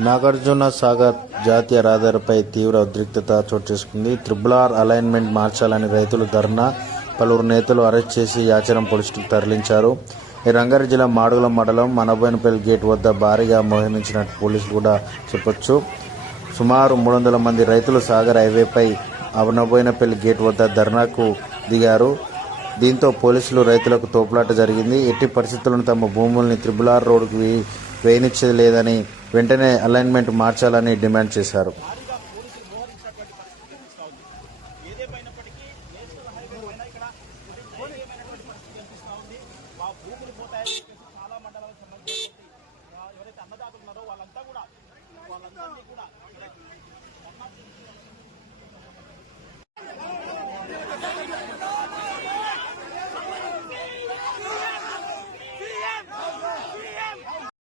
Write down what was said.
నాగార్జున సాగర్ జాతీయ రహదారిపై తీవ్ర ఉద్రిక్తత చోటు చేసుకుంది. త్రిబుల్ ఆర్ అలైన్మెంట్ మార్చాలని రైతులు ధర్నా పలువురు నేతలు అరెస్ట్ చేసి యాచరం పోలీసులకు తరలించారు. ఈ రంగారెడ్డి జిల్లా మాడుగుల మండలం మనబోయినపల్లి గేట్ వద్ద భారీగా మోహరించినట్టు పోలీసులు కూడా చెప్పొచ్చు. సుమారు మూడు వందల మంది రైతులు సాగర్ హైవేపై అవనబోయినపల్లి గేట్ వద్ద ధర్నాకు దిగారు. దీంతో పోలీసులు రైతులకు తోపులాట జరిగింది. ఎట్టి పరిస్థితులను తమ భూముల్ని త్రిబుల్ ఆర్ రోడ్డుకు వే- వేయనిచ్చేది లేదని వెంటనే అలైన్మెంట్ మార్చాలని డిమాండ్ చేశారు.